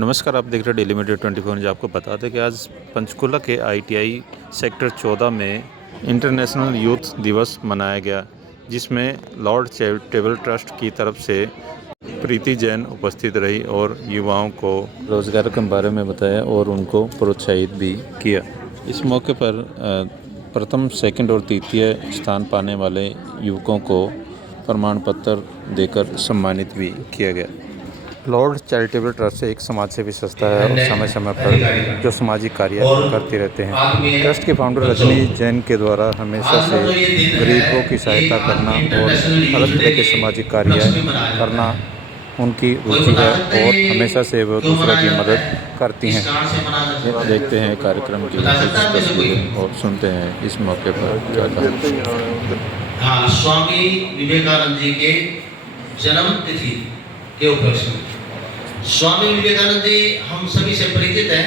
नमस्कार, आप देख रहे हैं डेली मीडिया 24 न्यूज़। आपको बता दें कि आज पंचकुला के आईटीआई सेक्टर 14 में इंटरनेशनल यूथ दिवस मनाया गया, जिसमें लॉर्ड चैरिटेबल ट्रस्ट की तरफ से प्रीति जैन उपस्थित रही और युवाओं को रोजगार के बारे में बताया और उनको प्रोत्साहित भी किया। इस मौके पर प्रथम, सेकंड और तृतीय स्थान पाने वाले युवकों को प्रमाण पत्र देकर सम्मानित भी किया गया। लॉर्ड चैरिटेबल ट्रस्ट एक समाज सेवी संस्था है और समय समय पर जो सामाजिक कार्य करते रहते हैं। ट्रस्ट के फाउंडर रजनी जैन के द्वारा हमेशा से गरीबों की सहायता करना और अलग तरह के सामाजिक कार्य करना उनकी रुचि है और हमेशा से वो दूसरों की मदद करती हैं। देखते हैं कार्यक्रम की कुछ तस्वीरें और सुनते हैं इस मौके पर क्या कहा। स्वामी विवेकानंद जी के जन्म तिथि के उपलक्ष्य में स्वामी विवेकानंद जी हम सभी से परिचित हैं,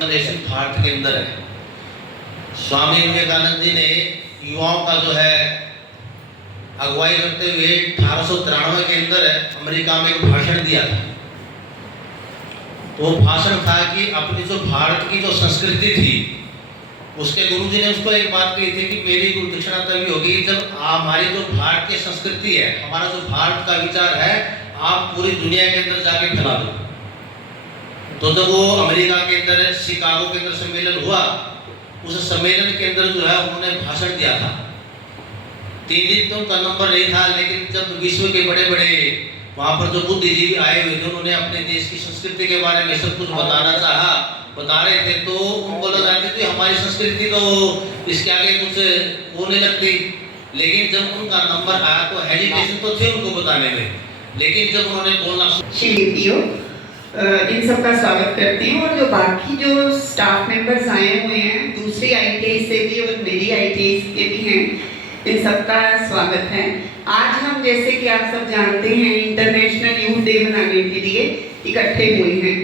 भारत के अंदर है। स्वामी विवेकानंद जी ने युवाओं का जो है अगुवाई करते हुए 1893 के अंदर अमेरिका में एक भाषण दिया था। तो वो भाषण था कि अपनी जो भारत की जो संस्कृति थी, उसके गुरुजी ने उसको एक बात कही थी कि मेरी गुरु दक्षिणा तभी होगी जब हमारी जो भारत की संस्कृति है, हमारा जो भारत का विचार है, आप पूरी दुनिया के अंदर जाके फैला दो। तो जब वो अमेरिका के अंदर शिकागो के अंदर सम्मेलन हुआ, उस सम्मेलन के अंदर जो है उन्होंने भाषण दिया था। 3 दिन तो उनका नंबर नहीं था, लेकिन जब विश्व के बड़े बड़े वहाँ पर जो बुद्धिजीवी आए हुए थे, उन्होंने अपने देश की संस्कृति के बारे में सब कुछ बता रहे थे, तो उनको लगा कि हमारी संस्कृति तो इसके आगे कुछ होने लगती। लेकिन जब उनका नंबर आया तो हेजिटेशन तो थे उनको बताने में, लेकिन जब उन्होंने बोलना इन सबका स्वागत करती हूँ। और जो बाकी जो स्टाफ मेंबर्स आए हुए हैं दूसरी आईटीआई से भी और मेरी आईटीआई के भी हैं, इन सबका स्वागत है। आज हम जैसे कि आप सब जानते हैं इंटरनेशनल यूथ डे मनाने के लिए इकट्ठे हुए हैं,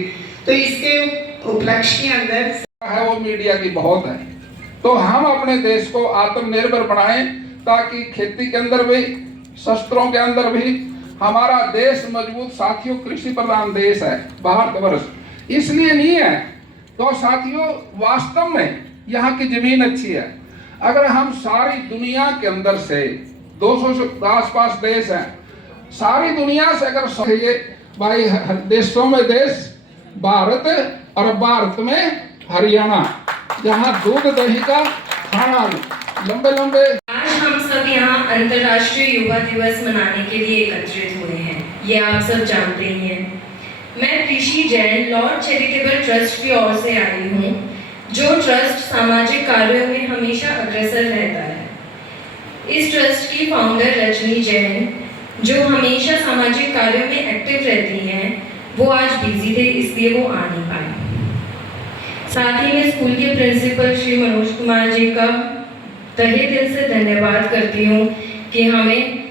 तो इसके उपलक्ष्य के अंदर है वो मीडिया की बहुत है। तो हम अपने देश को आत्मनिर्भर बनाएं ताकि खेती के अंदर भी, शस्त्रों के अंदर भी हमारा देश मजबूत। साथियों, कृषि प्रधान देश है भारतवर्ष, इसलिए नहीं है। तो साथियों, वास्तव में यहाँ की जमीन अच्छी है। अगर हम सारी दुनिया के अंदर से 200 के आसपास देश हैं, सारी दुनिया से अगर ये भाई देशों में देश भारत और भारत में हरियाणा, जहाँ दूध दही का खाना लंबे लंबे। आज हम सब यहाँ अंतर्राष्ट्रीय युवा दिवस मनाने के लिए एकत्रित हुए हैं, ये आप सब जानते ही हैं। मैं प्रीति जैन लॉर्ड चैरिटेबल ट्रस्ट की ओर से आई हूँ, जो ट्रस्ट सामाजिक कार्यों में हमेशा अग्रसर रहता है। इस ट्रस्ट की फाउंडर रजनी जैन, जो हमेशा सामाजिक कार्यों में एक्टिव रहती हैं, वो आज बिजी थे, इसलिए वो आ नहीं पाए। साथ ही मैं स्कूल के प्रिंसिपल श्री मनोज कुमार जी का तहे दिल से धन्यवाद करती हूँ कि हमें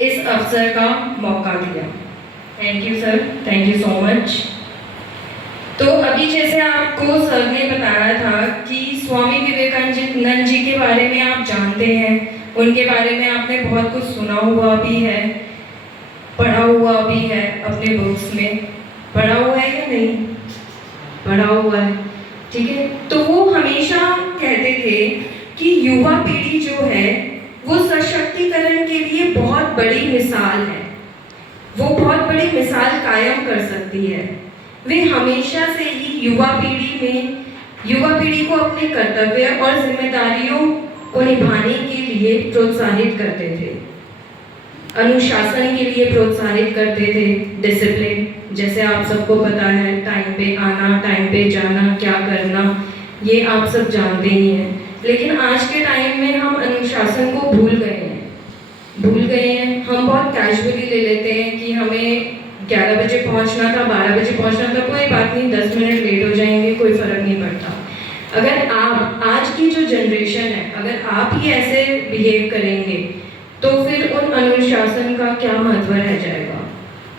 इस अवसर का मौका दिया। Thank you sir, thank you so much. तो अभी जैसे आपको सर ने बताया था कि स्वामी विवेकानंद जी के बारे में आप जानते हैं, उनके बारे में आपने बहुत कुछ सुना हुआ भी है, पढ़ा हुआ भी है, अपने बुक्स में पढ़ा हुआ है या नहीं पढ़ा हुआ है, ठीक है। तो वो हमेशा कहते थे कि युवा पीढ़ी जो है वो सशक्तिकरण के लिए बहुत बड़ी मिसाल है, वो बहुत बड़ी मिसाल कायम कर सकती है। वे हमेशा से ही युवा पीढ़ी को अपने कर्तव्य और जिम्मेदारियों को निभाने के लिए प्रोत्साहित करते थे, अनुशासन के लिए प्रोत्साहित करते थे, डिसिप्लिन, जैसे आप सबको पता है, टाइम पे आना, टाइम पे जाना, क्या करना, ये आप सब जानते ही हैं। लेकिन आज के टाइम में हम अनुशासन को भूल गए हैं। हम बहुत कैजुअली ले लेते हैं कि हमें 11 बजे पहुंचना था, 12 बजे पहुंचना था, कोई बात नहीं, 10 मिनट लेट हो जाएंगे, कोई फर्क नहीं पड़ता। अगर आप आज की जो जनरेशन है, अगर आप ही ऐसे बिहेव करेंगे तो फिर उन अनुशासन का क्या महत्व रह जाएगा,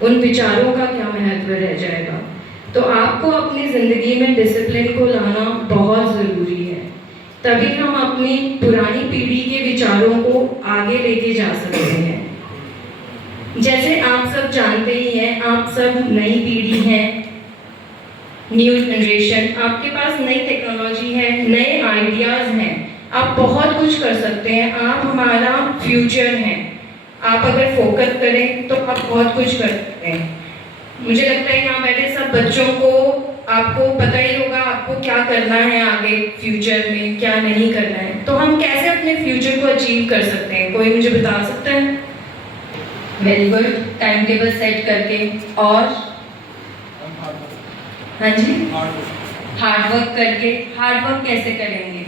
उन विचारों का क्या महत्व रह जाएगा। तो आपको अपनी ज़िंदगी में डिसिप्लिन को लाना बहुत ज़रूरी है, तभी हम अपनी पुरानी पीढ़ी के विचारों को आगे लेके जा सकते हैं। जैसे आप सब जानते ही हैं, आप सब नई पीढ़ी हैं, न्यू जनरेशन, आपके पास नई टेक्नोलॉजी है, नए आइडियाज़ हैं, आप बहुत कुछ कर सकते हैं, आप हमारा फ्यूचर हैं। आप अगर फोकस करें तो आप बहुत कुछ कर सकते हैं। मुझे लगता है यहाँ बैठे सब बच्चों को, आपको पता ही होगा आपको क्या करना है आगे फ्यूचर में, क्या नहीं करना है। तो हम कैसे अपने फ्यूचर को अचीव कर सकते हैं, कोई मुझे बता सकता है? Very good, time table set करके। और हाँ जी, हार्ड वर्क करके। हार्ड वर्क कैसे करेंगे?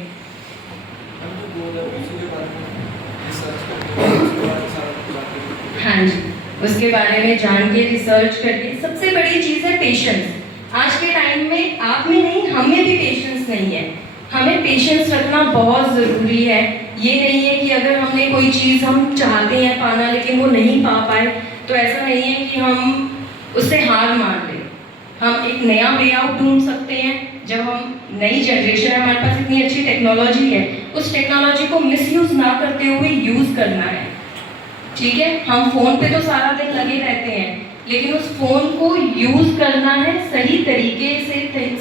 हाँ जी, उसके बारे में जान के रिसर्च करके। सबसे बड़ी चीज़ है पेशेंस। आज के टाइम में आप में नहीं, हम में भी पेशेंस नहीं है। हमें पेशेंस रखना बहुत ज़रूरी है। ये नहीं है कि अगर हमने कोई चीज़ हम चाहते हैं पाना लेकिन वो नहीं पा पाए, तो ऐसा नहीं है कि हम उससे हार मान लें। हम एक नया वे आउट ढूंढ सकते हैं। जब हम नई जनरेशन है, हमारे पास इतनी अच्छी टेक्नोलॉजी है, उस टेक्नोलॉजी को मिसयूज़ ना करते हुए यूज़ करना है। ठीक है, हम फ़ोन पे तो सारा दिन लगे रहते हैं, लेकिन उस फ़ोन को यूज़ करना है सही तरीके से,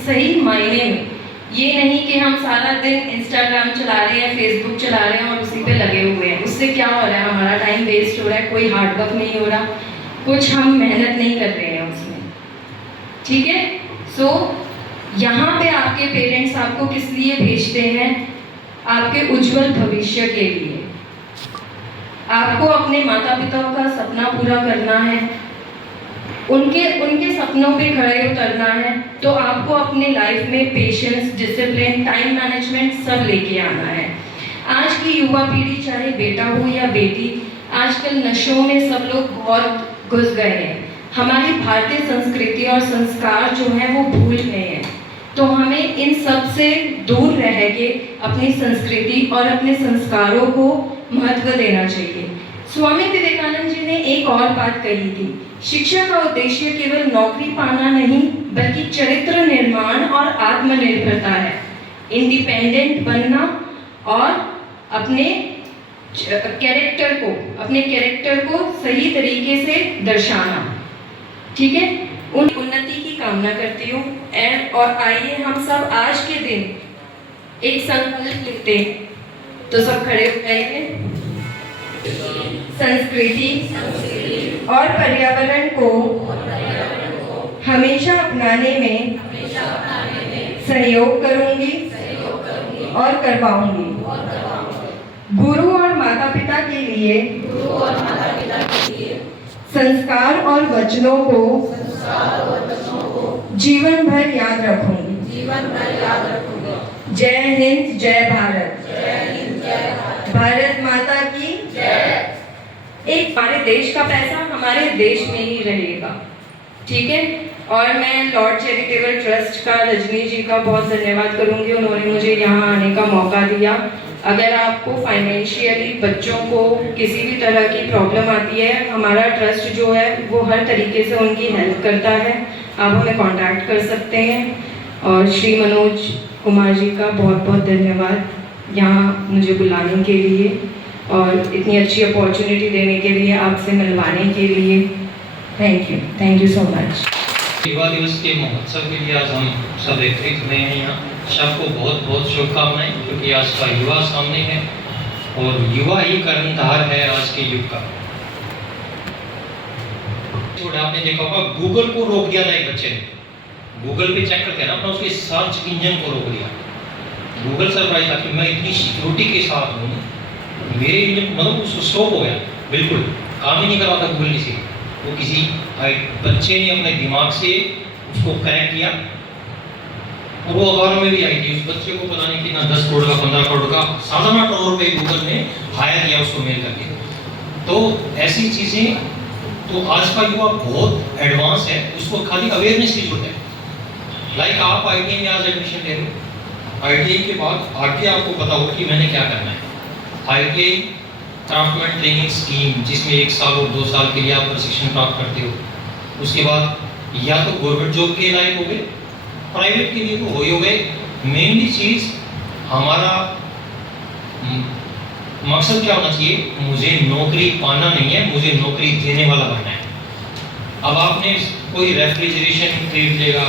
सही मायने में। ये नहीं कि हम सारा दिन इंस्टाग्राम चला रहे हैं, फेसबुक चला रहे हैं और उसी पे लगे हुए हैं। उससे क्या हो रहा है? हमारा टाइम वेस्ट हो रहा है, कोई हार्ड वर्क नहीं हो रहा, कुछ हम मेहनत नहीं कर रहे हैं उसमें। ठीक है, सो यहाँ पे आपके पेरेंट्स आपको किस लिए भेजते हैं? आपके उज्जवल भविष्य के लिए। आपको अपने माता पिता का सपना पूरा करना है, उनके सपनों पे खड़े उतरना है। तो आपको अपने लाइफ में पेशेंस, डिसिप्लिन, टाइम मैनेजमेंट सब लेके आना है। आज की युवा पीढ़ी, चाहे बेटा हो या बेटी, आजकल नशों में सब लोग बहुत घुस गए हैं। हमारी भारतीय संस्कृति और संस्कार जो है वो भूल गए हैं। तो हमें इन सब से दूर रह के अपनी संस्कृति और अपने संस्कारों को महत्व देना चाहिए। स्वामी विवेकानंद जी ने एक और बात कही थी, शिक्षा का उद्देश्य केवल नौकरी पाना नहीं, बल्कि चरित्र निर्माण और आत्मनिर्भरता है। इंडिपेंडेंट बनना और अपने कैरेक्टर को सही तरीके से दर्शाना। ठीक है, उन्नति की कामना करती हूँ। और आइए हम सब आज के दिन एक संकल्प लेते हैं। तो सब खड़े हो जाइए। संस्कृति और पर्यावरण को हमेशा अपनाने में सहयोग करूंगी और करवाऊंगी। गुरु और माता पिता के लिए संस्कार और वचनों को जीवन भर याद रखूंगी। जय हिंद, जय भारत। भारत माता की जय। एक हमारे देश का पैसा हमारे देश में ही रहेगा। ठीक है, और मैं लॉर्ड चैरिटेबल ट्रस्ट का, रजनी जी का बहुत धन्यवाद करूंगी, उन्होंने मुझे यहाँ आने का मौका दिया। अगर आपको फाइनेंशियली बच्चों को किसी भी तरह की प्रॉब्लम आती है, हमारा ट्रस्ट जो है वो हर तरीके से उनकी हेल्प करता है। आप हमें कांटेक्ट कर सकते हैं। और श्री मनोज कुमार जी का बहुत बहुत धन्यवाद यहाँ मुझे बुलाने के लिए और इतनी अच्छी अपॉर्चुनिटी देने के लिए, आपसे मिलवाने के लिए। Thank you so much. युवा दिवस के महोत्सव के लिए आज हम सब एकत्रित हुए हैं यहाँ। सबको बहुत बहुत शुभकामनाएं, क्योंकि आज का युवा सामने है और युवा ही कर्णधार है आज के युग का। आपने देखा होगा गूगल को रोक दिया था एक बच्चे ने, गूगल पे चेक करते हैं ना अपना, उसके सर्च इंजन को रोक दिया। गूगल सरप्राइज था कि मैं इतनी सिक्योरिटी के साथ हूँ, मेरे इंजन मतलब उसको स्टॉप हो गया, बिल्कुल काम ही नहीं कर रहा था गूगल किसी। वो किसी बच्चे ने अपने दिमाग से उसको कनेक्ट किया और वो अखबारों में भी आई थी। उस बच्चे को पता नहीं कितना 10 करोड़ का 15 करोड़ का सालाना टर्नओवर पे गूगल ने हायर किया उसको मेल करके। तो ऐसी चीज़ें, तो आज का युवा बहुत एडवांस है, उसको खाली अवेयरनेस की जरूरत है। लाइक आप ITI में आज एडमिशन ले रहे हो, ITI के बाद आगे आपको पता हो कि मैंने क्या करना है। ITI क्राफ्टमैन ट्रेनिंग स्कीम, जिसमें 1 साल और 2 साल के लिए आप प्रशिक्षण प्राप्त करते हो। उसके बाद या तो गवर्नमेंट जॉब के लायक हो गए, प्राइवेट के लिए तो हो ही हो गए। मेनली चीज़ हमारा मकसद क्या होना चाहिए, मुझे नौकरी पाना नहीं है, मुझे नौकरी देने वाला बनना है। अब आपने कोई रेफ्रिजरेशन की ट्रेड लेगा,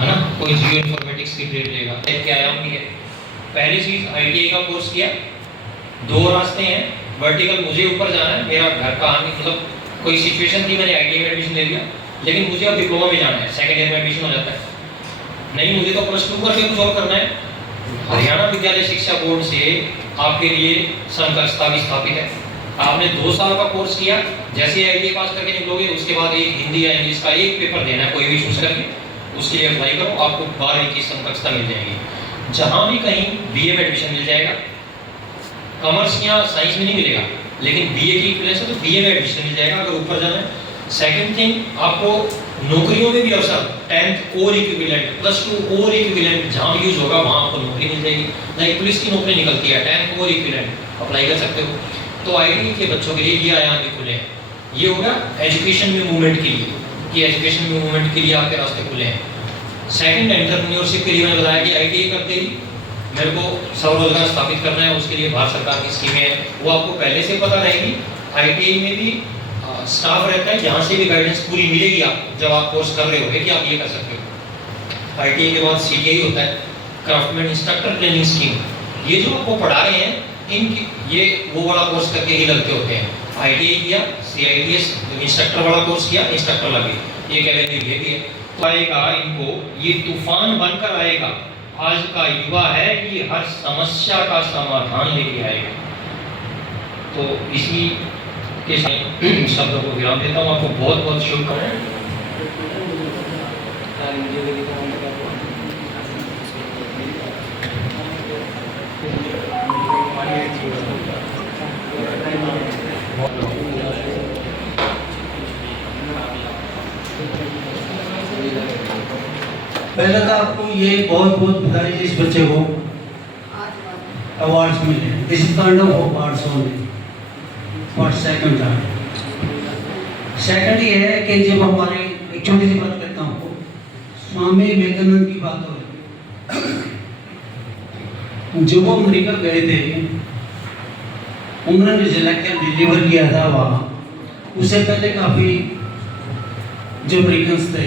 है ना, कोई जियो इन्फॉर्मेटिक्स की ट्रेड लेगा, एक आयाम भी है। पहली चीज आईटीआई का कोर्स किया, दो रास्ते हैं, वर्टिकल मुझे ऊपर जाना है, मेरा घर का आने मतलब कोई सिचुएशन थी, मैंने आईटीआई में एडमिशन ले लिया, लेकिन मुझे अब डिप्लोमा में जाना है, सेकंड ईयर में एडमिशन हो जाता है। नहीं, मुझे तो प्लस 2 करके कुछ और करना है। हरियाणा विद्यालय शिक्षा बोर्ड से आपके लिए संकल्पता भी स्थापित है। आपने 2 साल का कोर्स किया, जैसे आईटीआई पास करके निकलोगे उसके बाद एक हिंदी या इंग्लिश का एक पेपर देना है, कोई भी चूज करके उसके लिए अप्लाई करो, आपको 12वीं की संकल्पता मिल जाएगी। जहां भी कहीं बीए में एडमिशन मिल जाएगा, कॉमर्स या साइंस में नहीं मिलेगा, लेकिन बीए की प्लेस है तो बीए में एडमिशन मिल जाएगा अगर ऊपर जाना है। सेकंड थिंग, आपको नौकरियों में भी अवसर 10th और इक्विवेलेंट, प्लस 2 और इक्विवेलेंट जहां यूज होगा वहां आपको नौकरी मिल जाएगी। लाइक पुलिस की नौकरी निकलती है, 10th और इक्विवेलेंट अप्लाई कर सकते हो। तो आईटी के बच्चों के लिए ये आयाम भी खुले हैं। ये होगा एजुकेशन में मूवमेंट के लिए, कि एजुकेशन में मूवमेंट के लिए आपके रास्ते खुले हैं। सेकंड, एंटरप्रेन्योरशिप के लिए मैंने बताया कि आईटीआई करते ही मेरे को स्वरोजगार स्थापित करना है, उसके लिए भारत सरकार की स्कीमें हैं, वो आपको पहले से पता रहेगी। आईटीआई में भी स्टाफ रहता है, जहाँ से भी गाइडेंस पूरी मिलेगी आपको जब आप कोर्स कर रहे होगे कि आप ये कर सकते हो। आईटीआई के बाद सीटीआई होता है, क्राफ्टमैन इंस्ट्रक्टर ट्रेनिंग स्कीम। ये जो आपको पढ़ा रहे हैं इनकी, ये वो वाला कोर्स करके ही लगते होते हैं। आईटीआई किया, सीआईटीएस इंस्ट्रक्टर वाला कोर्स किया, इंस्ट्रक्टर लगे, ये कैलेंडर ये भी है। तो आएगा इनको, ये तूफान बनकर आएगा। आज का युवा है, ये हर समस्या का समाधान लेके आएगा। तो इसी के शब्दों को विराम देता हूँ। आपको बहुत बहुत शुभकामनाएं। पहले तो आपको ये बहुत बहुत बधाई इस बच्चे को अवार्ड्स मिले, इस काइंड ऑफ अवार्ड्स होने फॉर सेकंड टाइम। सेकंड ये है कि जब हमारे एक छोटी सी बात करता हूँ, स्वामी विवेकानंद की बात हो रही, जब वो अमेरिका गए थे, उन्होंने जिला के डिलीवर किया था वहाँ, उससे पहले काफ़ी जो अमेरिकन्स थे